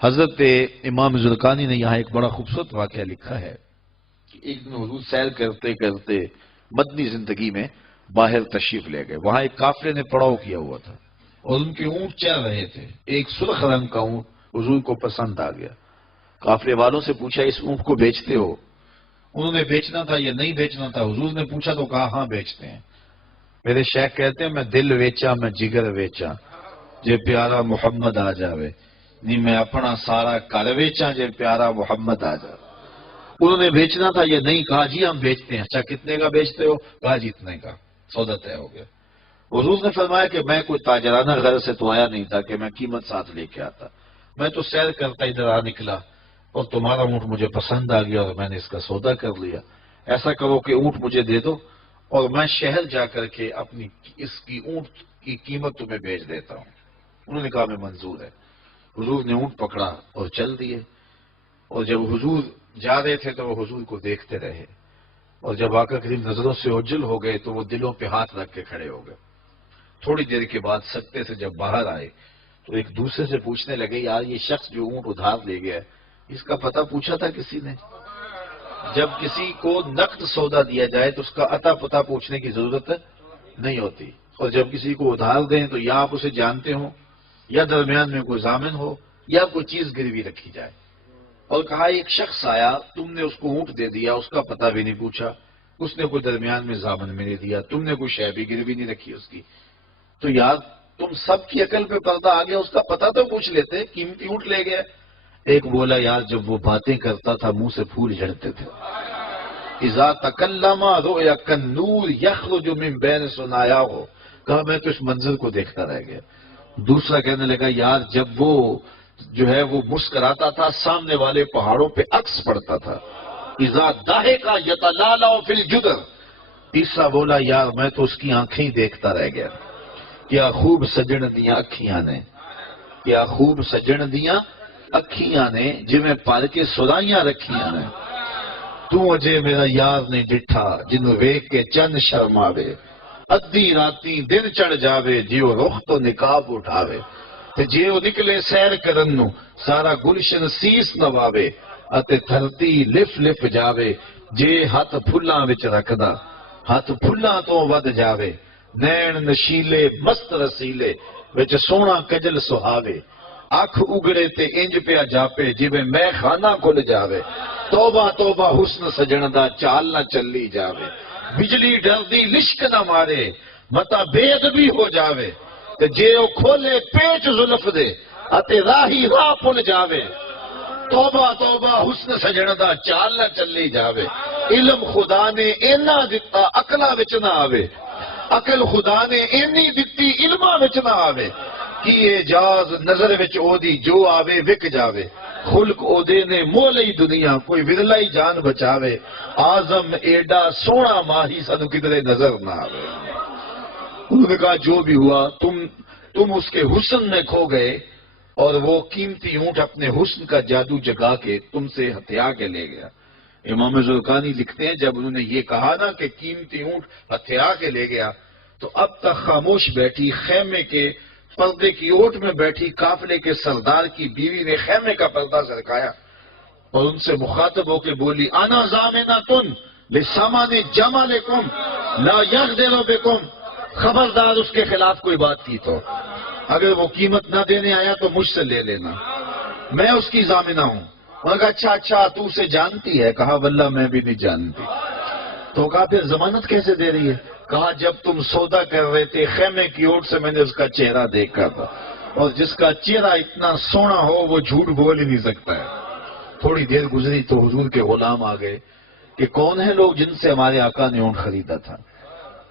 حضرت امام زرقانی نے یہاں ایک بڑا خوبصورت واقعہ لکھا ہے کہ ایک دن حضور سیر کرتے کرتے مدنی زندگی میں باہر تشریف لے گئے. وہاں ایک قافلے نے پڑاؤ کیا ہوا تھا اور ان کے اونٹ چل رہے تھے. ایک سرخ رنگ کا اونٹ حضور کو پسند آ گیا. قافلے والوں سے پوچھا اس اونٹ کو بیچتے ہو؟ انہوں نے بیچنا تھا یا نہیں بیچنا تھا. حضور نے پوچھا تو کہا ہاں بیچتے ہیں. میرے شیخ کہتے ہیں میں دل ویچا میں جگر ویچا جے پیارا محمد آ جاوے نہیں میں اپنا سارا کر ویچا جے پیارا محمد آ جاوے. انہوں نے بیچنا تھا یا نہیں؟ کہا جی ہم بیچتے ہیں. اچھا کتنے کا بیچتے ہو؟ کہا جی اتنے کا. سودا طے ہو گیا. حضور نے فرمایا کہ میں کوئی تاجرانہ غرض سے تو آیا نہیں تھا کہ میں قیمت ساتھ لے کے آتا. میں تو سیر کرتا ادھر آ نکلا اور تمہارا اونٹ مجھے پسند آ گیا اور میں نے اس کا سودا کر لیا. ایسا کرو کہ اونٹ مجھے دے دو اور میں شہر جا کر کے اپنی اس کی اونٹ کی قیمت تمہیں بیچ دیتا ہوں. انہوں نے کہا میں منظور ہے. حضور نے اونٹ پکڑا اور چل دیے. اور جب حضور جا رہے تھے تو وہ حضور کو دیکھتے رہے اور جب آقا کریم نظروں سے اوجھل ہو گئے تو وہ دلوں پہ ہاتھ رکھ کے کھڑے ہو گئے. تھوڑی دیر کے بعد سکتے سے جب باہر آئے تو ایک دوسرے سے پوچھنے لگے یار یہ شخص جو اونٹ ادھار لے گیا اس کا پتہ پوچھا تھا کسی نے؟ جب کسی کو نقد سودا دیا جائے تو اس کا عطا پتہ پوچھنے کی ضرورت نہیں ہوتی. اور جب کسی کو ادھار دیں تو یا آپ اسے جانتے ہو یا درمیان میں کوئی ضامن ہو یا کوئی چیز گروی رکھی جائے. اور کہا ایک شخص آیا تم نے اس کو اونٹ دے دیا اس کا پتہ بھی نہیں پوچھا. اس نے کوئی درمیان میں ضامن میں نہیں دیا. تم نے کوئی شے بھی گروی نہیں رکھی اس کی. تو یار تم سب کی عقل پہ پردہ آ گیا. اس کا پتہ تو پوچھ لیتے. قیمتی اونٹ لے گیا. ایک بولا یار جب وہ باتیں کرتا تھا منہ سے پھول جھڑتے تھے. اذا تکلم رؤیا کالنور یخرج من بین ثنایا ہو. کہا میں تو اس منظر کو دیکھتا رہ گیا. دوسرا کہنے لگا یار جب وہ جو ہے وہ مسکراتا تھا سامنے والے پہاڑوں پہ عکس پڑتا تھا. اذا ضاحک یتلالع فی الجدر. تیسرا بولا یار میں تو اس کی آنکھیں ہی دیکھتا رہ گیا. کیا خوب سجن دیاں اکھیاں نے, کیا خوب سجن دیاں اکھیاں نے جویں پل کے سرائیاں رکھیاں نے. تو اجے میرا یار نہیں ڈٹھا جنوں ویکھ کے چند شرماوے. ادھی راتی دن چڑھ جاوے جیو رخ تو نقاب اٹھاوے. تے جے او نکلے سیر کرن نو سارا گلشن سیس نواوے. اتے دھرتی لف لف جاوے جے ہاتھ پھلاں وچ رکھدا ہاتھ پھلاں تو ود جاوے. نین نشیلے مست رسیلے وچ سونا کجل سہاوے. اکھ اگڑے تے انج پیا جاپے جویں میں خانہ کھل جاوے. توبہ توبہ حسن سجن دا چال نہ چلی جاوے. بجلی ڈردی لشک نہ مارے متا بے ادبی ہو جاوے. تے جے او کھولے پیچ زلف دے اتے راہی راہ پل جاوے. توبہ توبہ حسن سجن دا چال نہ چلی جاوے. علم خدا نے اینا دتا عقلاں وچ نہ آوے. عقل خدا نے اینی دتی علماں وچ نہ آوے. کی اعجاز نظر وچ او دی جو آوے وک جاوے. خلق او دے نے مولئی دنیا کوئی ورلائی جان بچاوے. آزم ایڈا سونا ماہی سانو کدھرے نظر نہ آوے. انہوں نے کہا جو بھی ہوا تم اس کے حسن میں کھو گئے اور وہ قیمتی اونٹ اپنے حسن کا جادو جگا کے تم سے ہتھیا کے لے گیا. امام زرقانی لکھتے ہیں جب انہوں نے یہ کہا نا کہ قیمتی اونٹ ہتھیا کے لے گیا تو اب تک خاموش بیٹھی خیمے کے پردے کی اوٹ میں بیٹھی قافلے کے سردار کی بیوی نے خیمے کا پردہ سرکایا اور ان سے مخاطب ہو کے بولی انا ضامنۃ لسامان جمالکم لا یغدر بکم. خبردار اس کے خلاف کوئی بات کی تو اگر وہ قیمت نہ دینے آیا تو مجھ سے لے لینا, میں اس کی ضامنہ ہوں. انہوں نے کہا اچھا تو اسے جانتی ہے؟ کہا واللہ میں بھی نہیں جانتی. تو کہا پھر ضمانت کیسے دے رہی ہے؟ کہا جب تم سودا کر رہے تھے خیمے کی اوٹ سے میں نے اس کا چہرہ دیکھا تھا اور جس کا چہرہ اتنا سونا ہو وہ جھوٹ بول ہی نہیں سکتا ہے. تھوڑی دیر گزری تو حضور کے غلام آ گئے کہ کون ہیں لوگ جن سے ہمارے آقا نے اونٹ خریدا تھا.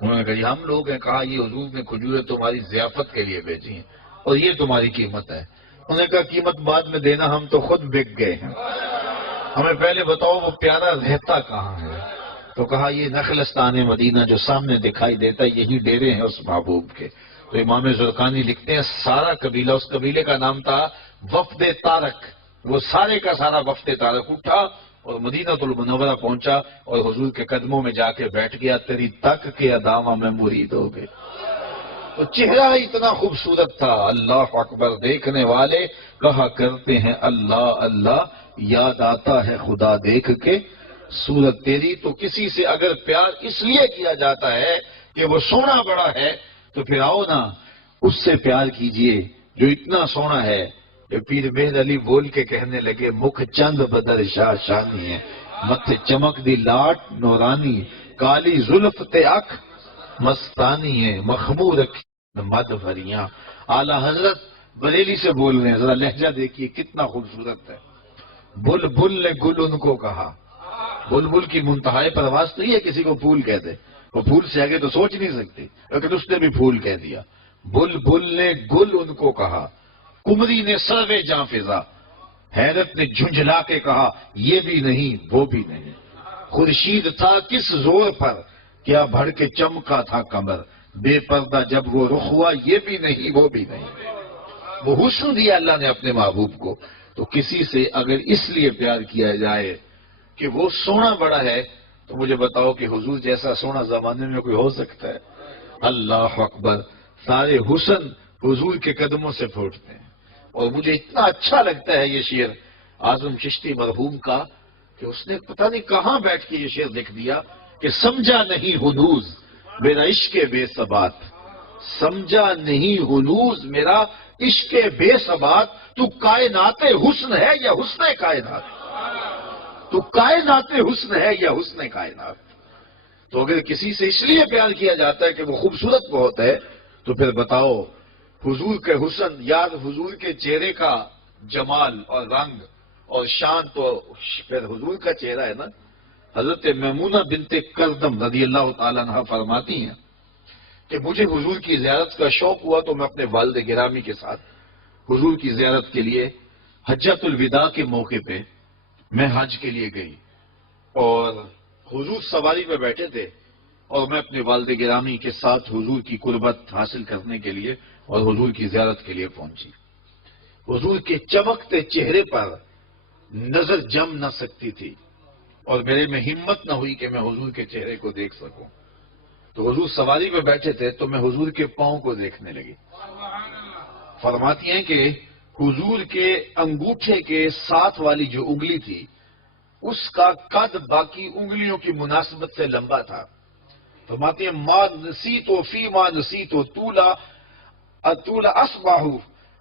انہوں نے کہا یہ ہم لوگ ہیں. کہا یہ حضور نے کھجوریں تمہاری ضیافت کے لیے بھیجی ہیں اور یہ تمہاری قیمت ہے. انہوں نے کہا قیمت بعد میں دینا, ہم تو خود بک گئے ہیں, ہمیں پہلے بتاؤ وہ پیارا رہتا کہاں ہے. تو کہا یہ نخلستان مدینہ جو سامنے دکھائی دیتا ہے یہی ڈیرے ہیں اس محبوب کے. تو امام زرقانی لکھتے ہیں سارا قبیلہ, اس قبیلے کا نام تھا وفد طارق, وہ سارے کا سارا وفد طارق اٹھا اور مدینہ المنورہ پہنچا اور حضور کے قدموں میں جا کے بیٹھ گیا. تیری تک کے ادامہ میں مرید ہو گئے. تو چہرہ اتنا خوبصورت تھا، اللہ اکبر، دیکھنے والے کہا کرتے ہیں اللہ اللہ، یاد آتا ہے خدا دیکھ کے صورت تیری۔ تو کسی سے اگر پیار اس لیے کیا جاتا ہے کہ وہ سونا بڑا ہے، تو پھر آؤ نا اس سے پیار کیجئے جو اتنا سونا ہے کہ پیر مہر علی بول کے کہنے لگے، مکھ چند بدر شاہ شانی ہے، متھے چمک دی لاٹ نورانی، کالی زلف تے اکھ مستانی ہے، مخمور مد بھریاں۔ اعلیٰ حضرت بریلی سے بول رہے ہیں، ذرا لہجہ دیکھیے کتنا خوبصورت ہے۔ بل بل نے گل ان کو کہا، بلبل کی منتہائی پرواز تو یہ کسی کو پھول کہتے، وہ پھول سے آگے تو سوچ نہیں سکتے، لیکن اس نے بھی پھول کہہ دیا۔ بل بل نے گل ان کو کہا، کمری نے سروے جاں فضا، حیرت نے جھنجھلا کے کہا یہ بھی نہیں وہ بھی نہیں، خورشید تھا کس زور پر، کیا بڑھ کے چمکا تھا کمر، بے پردہ جب وہ رخ ہوا یہ بھی نہیں وہ بھی نہیں۔ وہ حسن دیا اللہ نے اپنے محبوب کو۔ تو کسی سے اگر اس لیے پیار کیا جائے کہ وہ سونا بڑا ہے، تو مجھے بتاؤ کہ حضور جیسا سونا زمانے میں کوئی ہو سکتا ہے؟ اللہ اکبر، سارے حسن حضور کے قدموں سے پھوٹتے ہیں۔ اور مجھے اتنا اچھا لگتا ہے یہ شعر اعظم چشتی مرحوم کا کہ اس نے پتہ نہیں کہاں بیٹھ کے یہ شعر لکھ دیا کہ سمجھا نہیں ہنوز میرا عشق بے ثبات، سمجھا نہیں ہنوز میرا عشق بے ثبات، تو کائنات حسن ہے یا حسن کائنات، تو کائنات حسن ہے یا حسن کائنات۔ تو اگر کسی سے اس لیے پیار کیا جاتا ہے کہ وہ خوبصورت بہت ہے، تو پھر بتاؤ حضور کے حسن، یاد حضور کے چہرے کا جمال اور رنگ اور شان، تو پھر حضور کا چہرہ ہے نا۔ حضرت میمونہ بنت کردم رضی اللہ تعالیٰ عنہ فرماتی ہیں کہ مجھے حضور کی زیارت کا شوق ہوا تو میں اپنے والد گرامی کے ساتھ حضور کی زیارت کے لیے حجۃ الوداع کے موقع پہ میں حج کے لیے گئی، اور حضور سواری میں بیٹھے تھے اور میں اپنے والد گرامی کے ساتھ حضور کی قربت حاصل کرنے کے لیے اور حضور کی زیارت کے لیے پہنچی۔ حضور کے چمکتے چہرے پر نظر جم نہ سکتی تھی، اور میرے میں ہمت نہ ہوئی کہ میں حضور کے چہرے کو دیکھ سکوں۔ تو حضور سواری میں بیٹھے تھے تو میں حضور کے پاؤں کو دیکھنے لگی۔ فرماتی ہیں کہ حضور کے انگوٹھے کے ساتھ والی جو انگلی تھی اس کا قد باقی انگلیوں کی مناسبت سے لمبا تھا۔ فرماتی ہیں ما نسیت فی ما نسیت طولا اصباحو،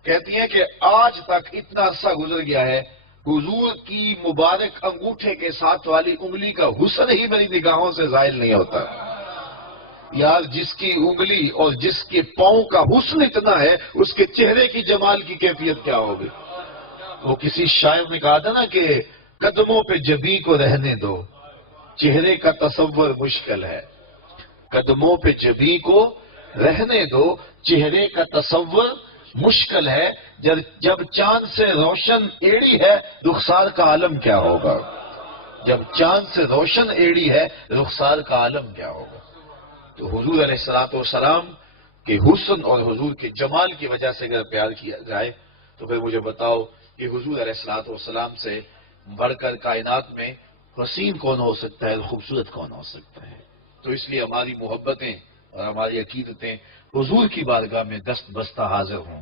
کہتی ہیں کہ آج تک اتنا عرصہ گزر گیا ہے، حضور کی مبارک انگوٹھے کے ساتھ والی انگلی کا حسن ہی میری نگاہوں سے ظاہر نہیں ہوتا۔ یار جس کی انگلی اور جس کے پاؤں کا حسن اتنا ہے، اس کے چہرے کی جمال کی کیفیت کیا ہوگی؟ وہ کسی شاعر نے کہا تھا نا کہ قدموں پہ جبیں کو رہنے دو، چہرے کا تصور مشکل ہے۔ قدموں پہ جبیں کو رہنے دو، چہرے کا تصور مشکل ہے، جب چاند سے روشن ایڑی ہے رخسار کا عالم کیا ہوگا؟ جب چاند سے روشن ایڑی ہے رخسار کا عالم کیا ہوگا؟ تو حضور علیہ السلام کے حسن اور حضور کے جمال کی وجہ سے اگر پیار کیا جائے تو پھر مجھے بتاؤ کہ حضور علیہ السلام سے بڑھ کر کائنات میں حسین کون ہو سکتا ہے، خوبصورت کون ہو سکتا ہے؟ تو اس لیے ہماری محبتیں اور ہماری عقیدتیں حضور کی بارگاہ میں دست بستہ حاضر ہوں۔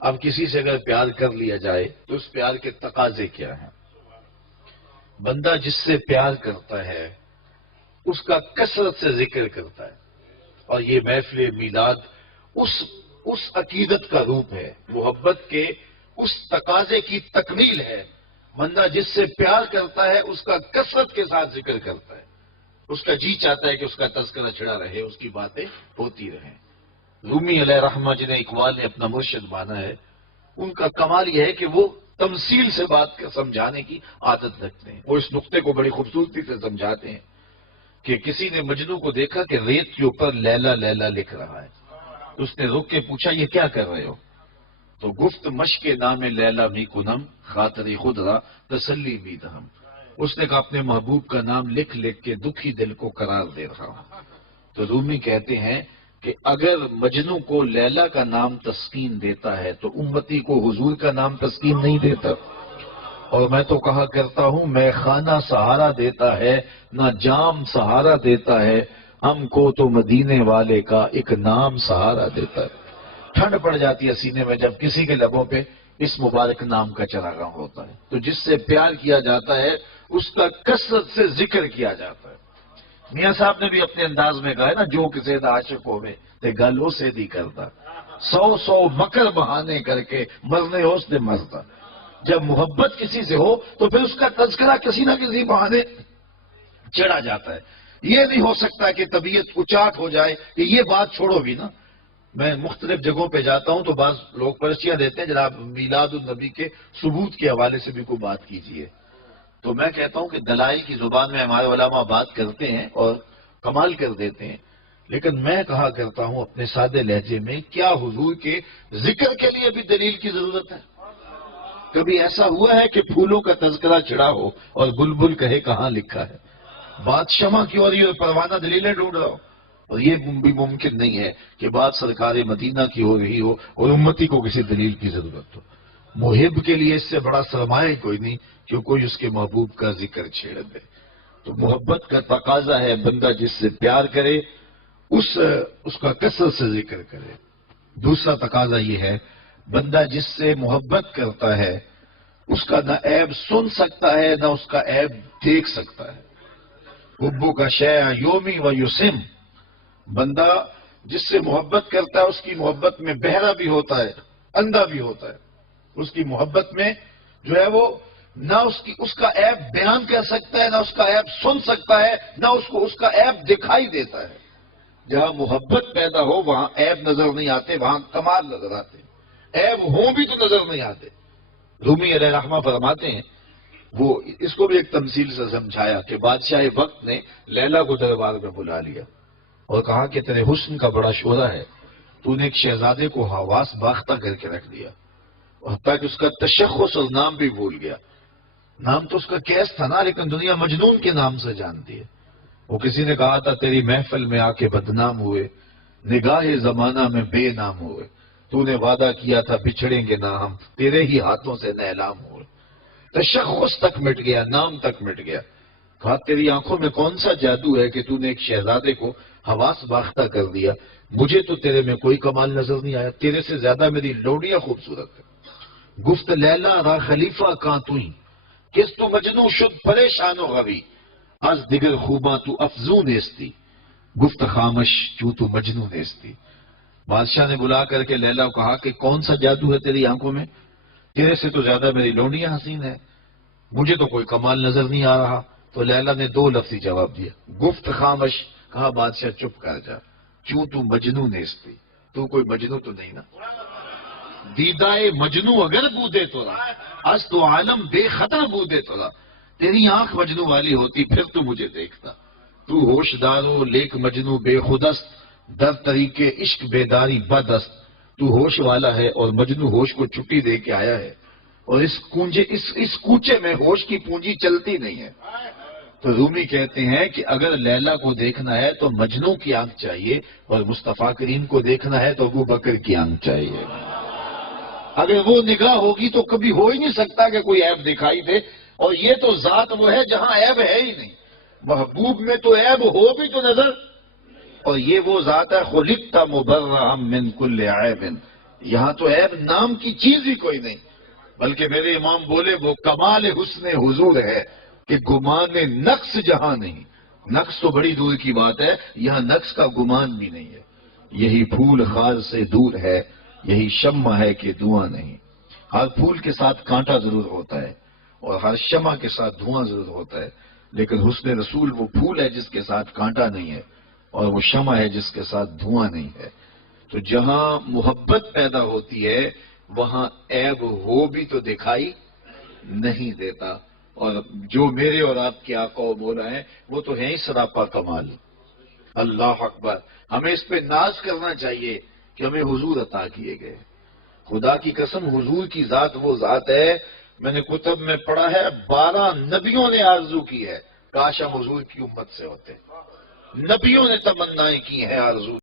اب کسی سے اگر پیار کر لیا جائے تو اس پیار کے تقاضے کیا ہیں؟ بندہ جس سے پیار کرتا ہے اس کا کثرت سے ذکر کرتا ہے، اور یہ محفل میلاد اس عقیدت کا روپ ہے، محبت کے اس تقاضے کی تکمیل ہے۔ بندہ جس سے پیار کرتا ہے اس کا کثرت کے ساتھ ذکر کرتا ہے، اس کا جی چاہتا ہے کہ اس کا تذکرہ چھڑا رہے، اس کی باتیں ہوتی رہیں۔ رومی علیہ رحمہ جنہیں اقبال نے اپنا مرشد مانا ہے، ان کا کمال یہ ہے کہ وہ تمثیل سے بات سمجھانے کی عادت رکھتے ہیں۔ وہ اس نقطے کو بڑی خوبصورتی سے سمجھاتے ہیں کہ کسی نے مجنو کو دیکھا کہ ریت کے اوپر لیلا لیلا لکھ رہا ہے، تو اس نے رک کے پوچھا یہ کیا کر رہے ہو؟ تو گفت مشق نام لیلا می کنم خاطری خود را تسلی می دہم، اس نے کہا اپنے محبوب کا نام لکھ لکھ کے دکھی دل کو قرار دے رہا ہوں۔ تو رومی کہتے ہیں کہ اگر مجنو کو لیلا کا نام تسکین دیتا ہے تو امتی کو حضور کا نام تسکین نہیں دیتا۔ اور میں تو کہا کرتا ہوں میں خانہ سہارا دیتا ہے نہ جام سہارا دیتا ہے، ہم کو تو مدینے والے کا ایک نام سہارا دیتا ہے۔ ٹھنڈ پڑ جاتی ہے سینے میں جب کسی کے لبوں پہ اس مبارک نام کا چراغاں ہوتا ہے، تو جس سے پیار کیا جاتا ہے اس کا کثرت سے ذکر کیا جاتا ہے۔ میاں صاحب نے بھی اپنے انداز میں کہا ہے نا، جو کسی عاشق ہوئے تے گلوں سے دی کرتا، 100 مکر بہانے کر کے مرنے ہو سے مرتا۔ جب محبت کسی سے ہو تو پھر اس کا تذکرہ کسی نہ کسی بہانے چڑھا جاتا ہے۔ یہ نہیں ہو سکتا کہ طبیعت اچاٹ ہو جائے کہ یہ بات چھوڑو بھی نا۔ میں مختلف جگہوں پہ جاتا ہوں تو بعض لوگ پرچیاں دیتے ہیں جناب میلاد النبی کے ثبوت کے حوالے سے بھی کوئی بات کیجیے، تو میں کہتا ہوں کہ دلائل کی زبان میں ہمارے علماء بات کرتے ہیں اور کمال کر دیتے ہیں، لیکن میں کہا کرتا ہوں اپنے سادے لہجے میں، کیا حضور کے ذکر کے لیے بھی دلیل کی ضرورت ہے؟ کبھی ایسا ہوا ہے کہ پھولوں کا تذکرہ چڑھا ہو اور بلبل کہے کہاں لکھا ہے؟ بات شمع کی ہو رہی ہے اور پروانہ دلیلیں ڈھونڈ رہا ہو، اور یہ بھی ممکن نہیں ہے کہ بات سرکار مدینہ کی ہو رہی ہو اور امتی کو کسی دلیل کی ضرورت ہو۔ محب کے لیے اس سے بڑا سرمایہ کوئی نہیں کہ کوئی اس کے محبوب کا ذکر چھیڑ دے۔ تو محبت کا تقاضا ہے بندہ جس سے پیار کرے اس کا کثرت سے ذکر کرے۔ دوسرا تقاضا یہ ہے بندہ جس سے محبت کرتا ہے اس کا نہ عیب سن سکتا ہے نہ اس کا عیب دیکھ سکتا ہے۔ حبو کا شیع یومی و یسم، بندہ جس سے محبت کرتا ہے اس کی محبت میں بہرا بھی ہوتا ہے، اندھا بھی ہوتا ہے۔ اس کی محبت میں جو ہے وہ نہ اس کا عیب بیان کر سکتا ہے، نہ اس کا عیب سن سکتا ہے، نہ اس کو اس کا عیب دکھائی دیتا ہے۔ جہاں محبت پیدا ہو وہاں عیب نظر نہیں آتے، وہاں کمال نظر آتے، عیب ہوں بھی تو نظر نہیں آتے۔ رومی علیہ رحمہ فرماتے ہیں، وہ اس کو بھی ایک تمثیل سے سمجھایا کہ بادشاہ وقت نے لیلا کو دربار میں بلا لیا اور کہا کہ تیرے حسن کا بڑا شعلہ ہے، تو نے ایک شہزادے کو حواس باختہ کر کے رکھ دیا، اور حتیٰ کہ اس کا تشخص اور نام بھی بھول گیا۔ نام تو اس کا کیس تھا نا، لیکن دنیا مجنون کے نام سے جانتی ہے۔ وہ کسی نے کہا تھا تیری محفل میں آ کے بدنام ہوئے، نگاہ زمانہ میں بے نام ہوئے، تو نے وعدہ کیا تھا بچھڑیں گے نہ ہم، تیرے ہی ہاتھوں سے نیلام ہوئے۔ تشخص تک مٹ گیا، نام تک مٹ گیا۔ کہا تیری آنکھوں میں کون سا جادو ہے کہ تو نے ایک شہزادے کو حواس باختہ کر دیا؟ مجھے تو تیرے میں کوئی کمال نظر نہیں آیا، تیرے سے زیادہ میری لوڈیاں خوبصورت ہے۔ گفت لیلا را خلیفہ کاں توئی، کس تو مجنو شد پریشان و غوی، از دیگر خوباں تو افزون نیستی، گفت خامش چوں تو مجنو نیستی۔ بادشاہ نے بلا کر کے لیلا کو کہا کہ کون سا جادو ہے تیری آنکھوں میں؟ تیرے سے تو زیادہ میری لونڈیاں حسین ہے، مجھے تو کوئی کمال نظر نہیں آ رہا۔ تو لیلا نے 2 لفظی جواب دیا، گفت خامش، کہا بادشاہ چپ کر جا، چوں تو مجنو نیستی، تو کوئی مجنو تو نہیں نا۔ دیدائے مجنو اگر بودے تولا، از تو عالم بے خطا بودے تولا، تیری آنکھ مجنو والی ہوتی پھر تو مجھے دیکھتا۔ تو ہوش دارو لیک مجنو بے خودست، در طریقے عشق بیداری بدست۔ تو ہوش والا ہے اور مجنو ہوش کو چھٹی دے کے آیا ہے، اور اس کوچے میں ہوش کی پونجی چلتی نہیں ہے۔ تو رومی کہتے ہیں کہ اگر لیلا کو دیکھنا ہے تو مجنو کی آنکھ چاہیے، اور مصطفیٰ کریم کو دیکھنا ہے تو ابو بکر کی آنکھ چاہیے۔ اگر وہ نگاہ ہوگی تو کبھی ہو ہی نہیں سکتا کہ کوئی عیب دکھائی دے، اور یہ تو ذات وہ ہے جہاں عیب ہے ہی نہیں۔ محبوب میں تو عیب ہو بھی تو نظر، اور یہ وہ ذات ہے خلقت مبرئا من کل عیب، یہاں تو عیب نام کی چیز ہی کوئی نہیں، بلکہ میرے امام بولے وہ کمال حسن حضور ہے کہ گمان نقص جہاں نہیں۔ نقص تو بڑی دور کی بات ہے، یہاں نقص کا گمان بھی نہیں ہے۔ یہی پھول خار سے دور ہے، یہی شمع ہے کہ دھواں نہیں۔ ہر پھول کے ساتھ کانٹا ضرور ہوتا ہے اور ہر شمع کے ساتھ دھواں ضرور ہوتا ہے، لیکن حسن رسول وہ پھول ہے جس کے ساتھ کانٹا نہیں ہے، اور وہ شمع ہے جس کے ساتھ دھواں نہیں ہے۔ تو جہاں محبت پیدا ہوتی ہے وہاں عیب ہو بھی تو دکھائی نہیں دیتا، اور جو میرے اور آپ کے آقا و مولا ہیں وہ تو ہیں ہی سراپا کمال۔ اللہ اکبر، ہمیں اس پہ ناز کرنا چاہیے کہ ہمیں حضور عطا کیے گئے۔ خدا کی قسم حضور کی ذات وہ ذات ہے، میں نے کتب میں پڑھا ہے 12 نبیوں نے آرزو کی ہے کاش ہم حضور کی امت سے ہوتے، نبیوں نے تمنائیں کی ہیں آرزو